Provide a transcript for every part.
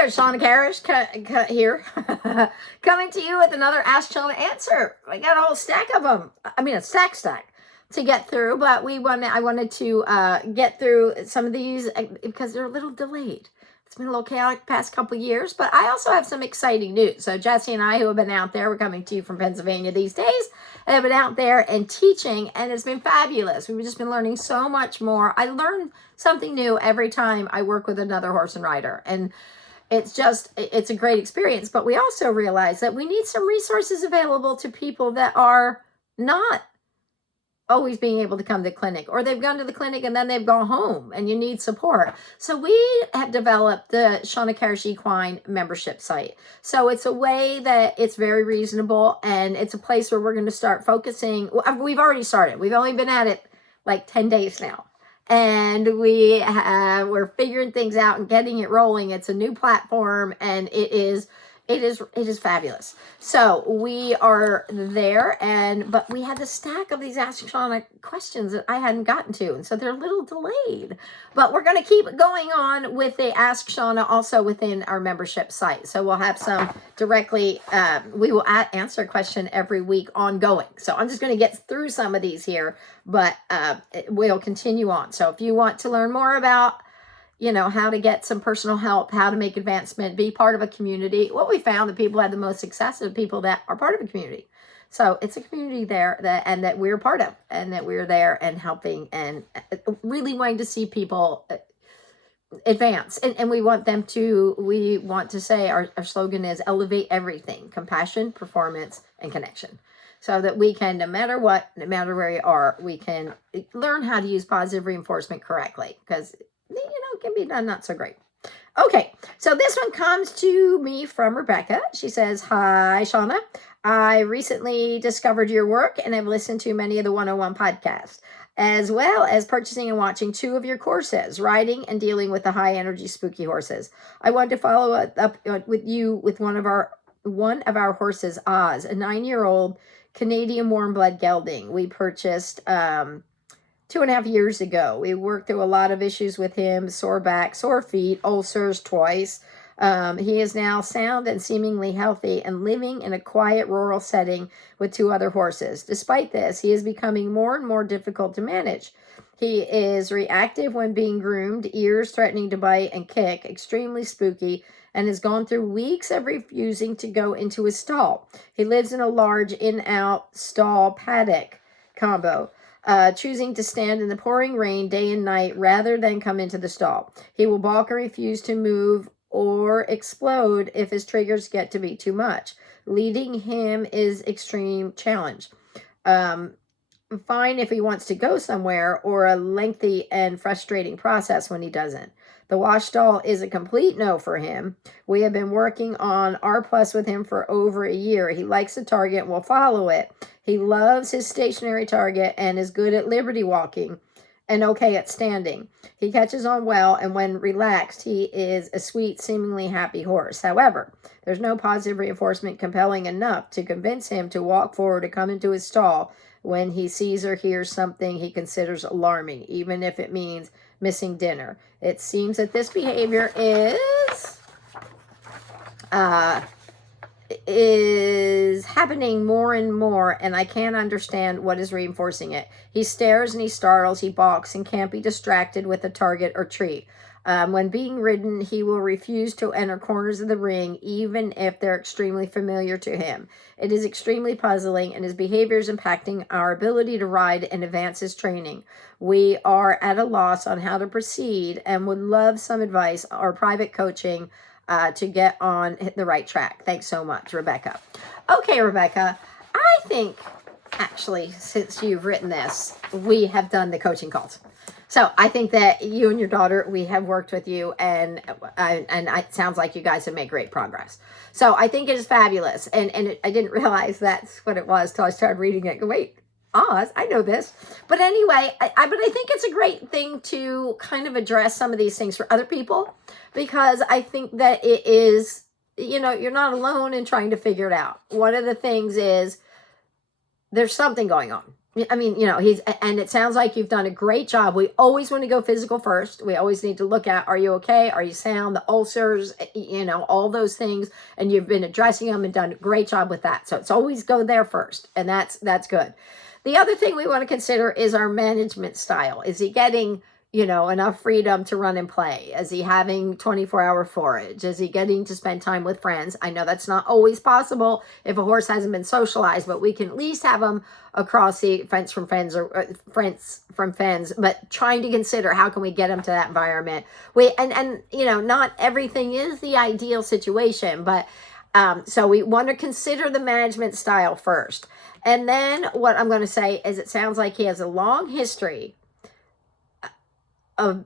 there, Shauna Karish here, coming to you with another Ask Shauna answer. I got a whole stack of them. I mean, a stack to get through, but I wanted to get through some of these because they're a little delayed. It's been a little chaotic the past couple years, but I also have some exciting news. So Jesse and I, who have been out there, we're coming to you from Pennsylvania these days, have been out there and teaching, and it's been fabulous. We've just been learning so much more. I learn something new every time I work with another horse and rider, and it's a great experience. But we also realize that we need some resources available to people that are not always being able to come to the clinic, or they've gone to the clinic and then they've gone home and you need support. So we have developed the Shauna Karish Equine membership site. So it's a way that it's very reasonable, and it's a place where we're going to start focusing. We've already started. We've only been at it like 10 days now. And we're figuring things out and getting it rolling. It's a new platform, and it is fabulous. So we are there, but we had the stack of these Ask Shauna questions that I hadn't gotten to, and so they're a little delayed. But we're going to keep going on with the Ask Shauna also within our membership site. So we'll have some directly. We will answer a question every week ongoing. So I'm just going to get through some of these here, but we'll continue on. So if you want to learn more about how to get some personal help, how to make advancement, be part of a community. What we found, that people had the most success of people that are part of a community. So it's a community there that we're part of, and that we're there and helping and really wanting to see people advance. And we want to say our slogan is elevate everything: compassion, performance, and connection. So that we can, no matter where we are, we can learn how to use positive reinforcement correctly, because it can be done not so great. Okay, so this one comes to me from Rebecca. She says, "Hi, Shauna. I recently discovered your work and have listened to many of the 101 podcasts, as well as purchasing and watching 2 of your courses, riding and dealing with the high energy spooky horses. I wanted to follow up with you with one of our horses, Oz, a 9-year-old Canadian warm blood gelding we purchased 2.5 years ago. We worked through a lot of issues with him: sore back, sore feet, ulcers twice. He is now sound and seemingly healthy and living in a quiet rural setting with 2 other horses. Despite this, he is becoming more and more difficult to manage. He is reactive when being groomed, ears threatening to bite and kick, extremely spooky, and has gone through weeks of refusing to go into his stall. He lives in a large in-out stall paddock combo, choosing to stand in the pouring rain day and night rather than come into the stall. He will balk or refuse to move or explode if his triggers get to be too much. Leading him is extreme challenge. Fine if he wants to go somewhere, or a lengthy and frustrating process when he doesn't. The wash stall is a complete no for him. We have been working on R+ with him for over a year. He likes the target and will follow it. He loves his stationary target and is good at liberty walking and okay at standing. He catches on well, and when relaxed, he is a sweet, seemingly happy horse. However, there's no positive reinforcement compelling enough to convince him to walk forward to come into his stall when he sees or hears something he considers alarming, even if it means missing dinner. It seems that this behavior is happening more and more, and I can't understand what is reinforcing it. He stares and he startles, he balks, and can't be distracted with a target or treat. When being ridden, he will refuse to enter corners of the ring, even if they're extremely familiar to him. It is extremely puzzling, and his behavior is impacting our ability to ride and advance his training. We are at a loss on how to proceed and would love some advice or private coaching to get on the right track. Thanks so much, Rebecca." Okay, Rebecca, I think actually since you've written this, we have done the coaching calls. So I think that you and your daughter, we have worked with you, and it sounds like you guys have made great progress. So I think it is fabulous. And I didn't realize that's what it was till I started reading it. Wait, Oz, I know this. But anyway, but I think it's a great thing to kind of address some of these things for other people, because I think that it is, you're not alone in trying to figure it out. One of the things is there's something going on. I mean, and it sounds like you've done a great job. We always want to go physical first. We always need to look at, are you okay? Are you sound? The ulcers, all those things. And you've been addressing them and done a great job with that. So it's always go there first. And that's good. The other thing we want to consider is our management style. Is he getting enough freedom to run and play? Is he having 24-hour forage? Is he getting to spend time with friends? I know that's not always possible if a horse hasn't been socialized, but we can at least have him across the fence from fens or fence from fens, but trying to consider how can we get him to that environment. And not everything is the ideal situation, but so we want to consider the management style first. And then what I'm going to say is it sounds like he has a long history of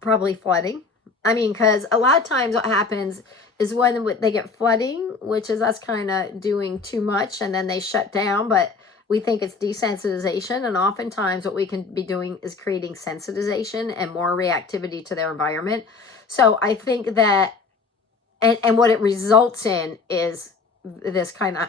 probably flooding. I mean, because a lot of times what happens is when they get flooding, which is us kind of doing too much, and then they shut down, but we think it's desensitization. And oftentimes what we can be doing is creating sensitization and more reactivity to their environment. So I think that, and what it results in is this kind of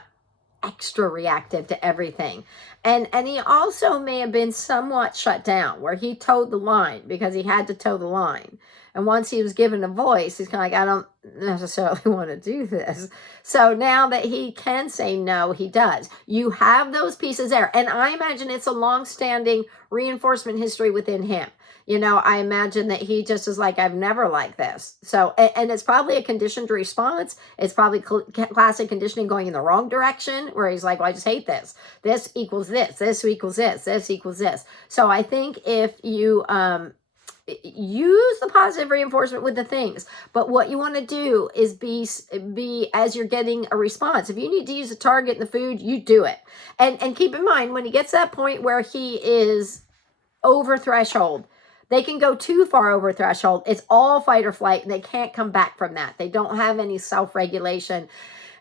extra reactive to everything. And he also may have been somewhat shut down where he towed the line because he had to toe the line. And once he was given a voice, he's kind of like, I don't necessarily want to do this. So now that he can say no, he does. You have those pieces there. And I imagine it's a long-standing reinforcement history within him. I imagine that he just is like, I've never liked this. So, and it's probably a conditioned response. It's probably classic conditioning going in the wrong direction where he's like, well, I just hate this. This equals this. This equals this. This equals this. So I think if you use the positive reinforcement with the things, but what you want to do is be as you're getting a response. If you need to use a target in the food, you do it. And keep in mind, when he gets to that point where he is over threshold, they can go too far over threshold. It's all fight or flight, and they can't come back from that. They don't have any self-regulation.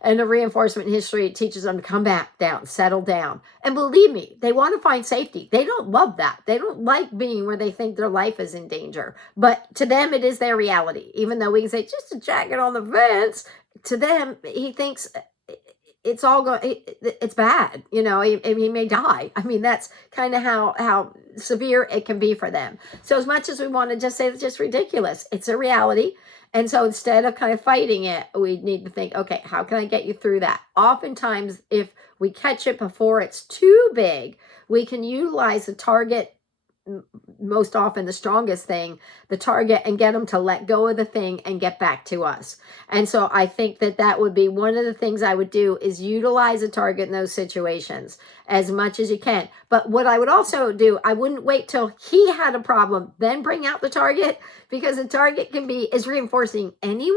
And the reinforcement history teaches them to come back down, settle down. And believe me, they want to find safety. They don't love that. They don't like being where they think their life is in danger. But to them, it is their reality. Even though we can say, just a jacket on the fence, to them, he thinks it's all going, it's bad. He may die. I mean, that's kind of how severe it can be for them. So as much as we want to just say it's just ridiculous, it's a reality. And so instead of kind of fighting it, we need to think, okay, how can I get you through that? Oftentimes, if we catch it before it's too big, we can utilize the target, most often the strongest thing, the target, and get them to let go of the thing and get back to us. And so I think that would be one of the things I would do is utilize a target in those situations as much as you can. But what I would also do, I wouldn't wait till he had a problem, then bring out the target, because the target is reinforcing anyway.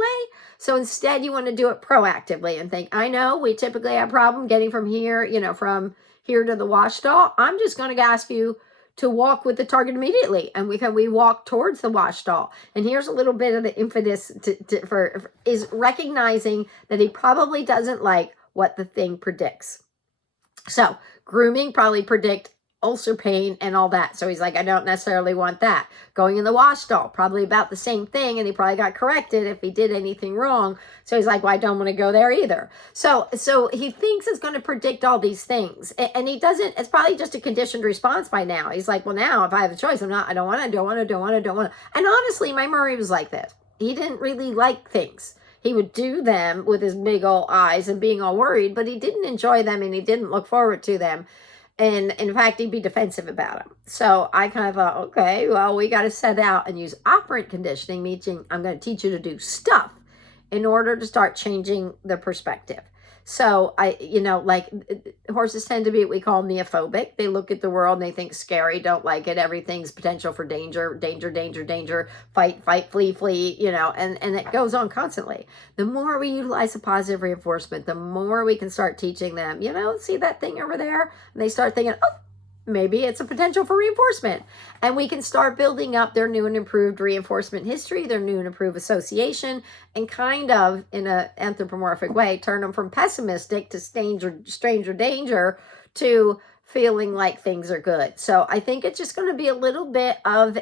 So instead you want to do it proactively and think, I know we typically have a problem getting from here, from here to the wash stall. I'm just going to ask you to walk with the target immediately, and we walk towards the wash stall. And here's a little bit of the impetus for is recognizing that he probably doesn't like what the thing predicts. So grooming probably predict ulcer pain and all that. So he's like, I don't necessarily want that. Going in the wash stall, probably about the same thing. And he probably got corrected if he did anything wrong. So he's like, well, I don't want to go there either. So he thinks it's going to predict all these things. And he doesn't, it's probably just a conditioned response by now. He's like, well, now if I have a choice, I don't want to. And honestly, my Murray was like this. He didn't really like things. He would do them with his big old eyes and being all worried, but he didn't enjoy them and he didn't look forward to them. And in fact, he'd be defensive about them. So I kind of thought, okay, well, we got to set out and use operant conditioning, meaning I'm going to teach you to do stuff in order to start changing the perspective. So horses tend to be what we call neophobic. They look at the world and they think scary, don't like it. Everything's potential for danger, fight, flee, and it goes on constantly. The more we utilize the positive reinforcement, the more we can start teaching them, see that thing over there? And they start thinking, oh, maybe it's a potential for reinforcement. And we can start building up their new and improved reinforcement history, their new and improved association, and kind of, in an anthropomorphic way, turn them from pessimistic to stranger danger to feeling like things are good. So I think it's just going to be a little bit of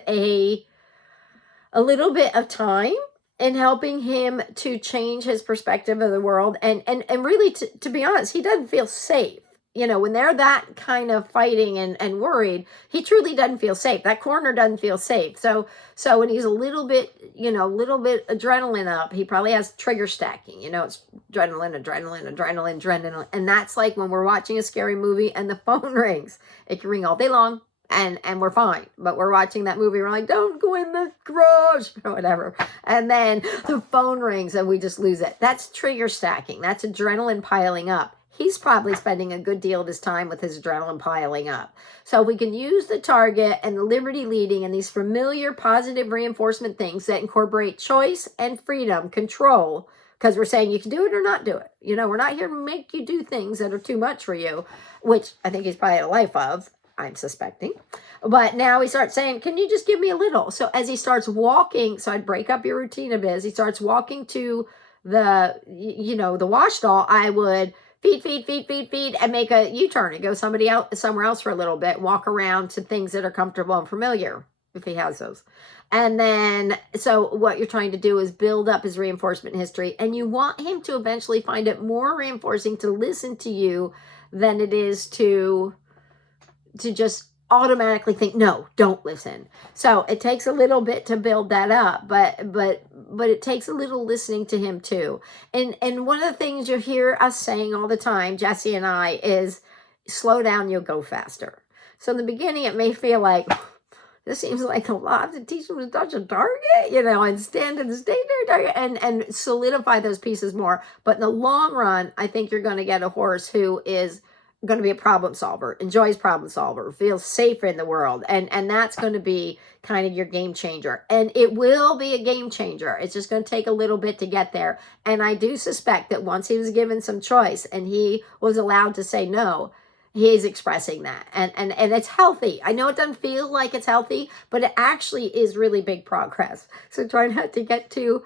time in helping him to change his perspective of the world. And really, to be honest, he doesn't feel safe. when they're that kind of fighting and worried, he truly doesn't feel safe. That corner doesn't feel safe. So when he's a little bit adrenaline up, he probably has trigger stacking. It's adrenaline. And that's like when we're watching a scary movie and the phone rings. It can ring all day long. And we're fine, but we're watching that movie. We're like, don't go in the garage or whatever. And then the phone rings and we just lose it. That's trigger stacking. That's adrenaline piling up. He's probably spending a good deal of his time with his adrenaline piling up. So we can use the target and the liberty leading and these familiar positive reinforcement things that incorporate choice and freedom, control, because we're saying you can do it or not do it. We're not here to make you do things that are too much for you, which I think he's probably had a life of, I'm suspecting. But now he starts saying, can you just give me a little? So as he starts walking, so I'd break up your routine a bit. As he starts walking to the wash stall, I would feed, and make a U-turn and go somewhere else for a little bit, walk around to things that are comfortable and familiar, if he has those. And then, so what you're trying to do is build up his reinforcement history, and you want him to eventually find it more reinforcing to listen to you than it is to just automatically think, no, don't listen. So it takes a little bit to build that up, but it takes a little listening to him too. And one of the things you hear us saying all the time, Jesse and I, is slow down, you'll go faster. So in the beginning, it may feel like, this seems like a lot to teach him to touch a target, and stand in the stationary target and solidify those pieces more. But in the long run, I think you're going to get a horse who is going to be a problem solver, enjoys problem solver, feels safer in the world. And that's going to be kind of your game changer. And it will be a game changer. It's just going to take a little bit to get there. And I do suspect that once he was given some choice and he was allowed to say no, he's expressing that. And it's healthy. I know it doesn't feel like it's healthy, but it actually is really big progress. So try not to get too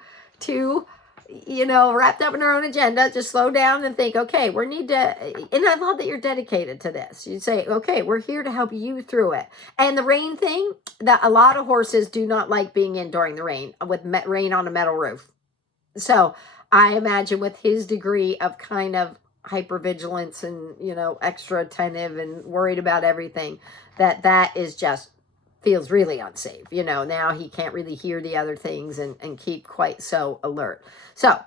wrapped up in our own agenda. Just slow down and think, okay, and I love that you're dedicated to this. You say, okay, we're here to help you through it. And the rain thing, that a lot of horses do not like being in during the rain, with rain on a metal roof. So I imagine with his degree of kind of hypervigilance and, extra attentive and worried about everything, that is just feels really unsafe. Now he can't really hear the other things and keep quite so alert. So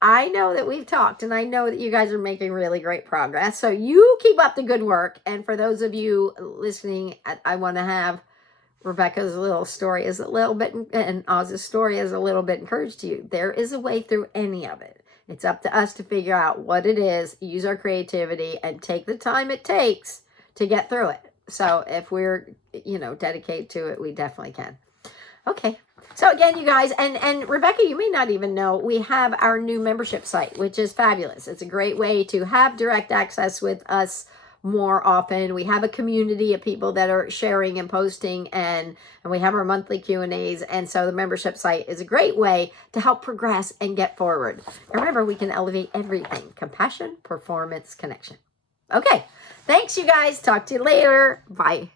I know that we've talked, and I know that you guys are making really great progress. So you keep up the good work. And for those of you listening, I want to have Rebecca's little story is a little bit, and Oz's story is a little bit encouraged to you. There is a way through any of it. It's up to us to figure out what it is, use our creativity, and take the time it takes to get through it. So if we're, dedicated to it, we definitely can. Okay. So again, you guys, and Rebecca, you may not even know, we have our new membership site, which is fabulous. It's a great way to have direct access with us more often. We have a community of people that are sharing and posting, and we have our monthly Q&As. And so the membership site is a great way to help progress and get forward. And remember, we can elevate everything: compassion, performance, connection. Okay. Thanks, you guys. Talk to you later. Bye.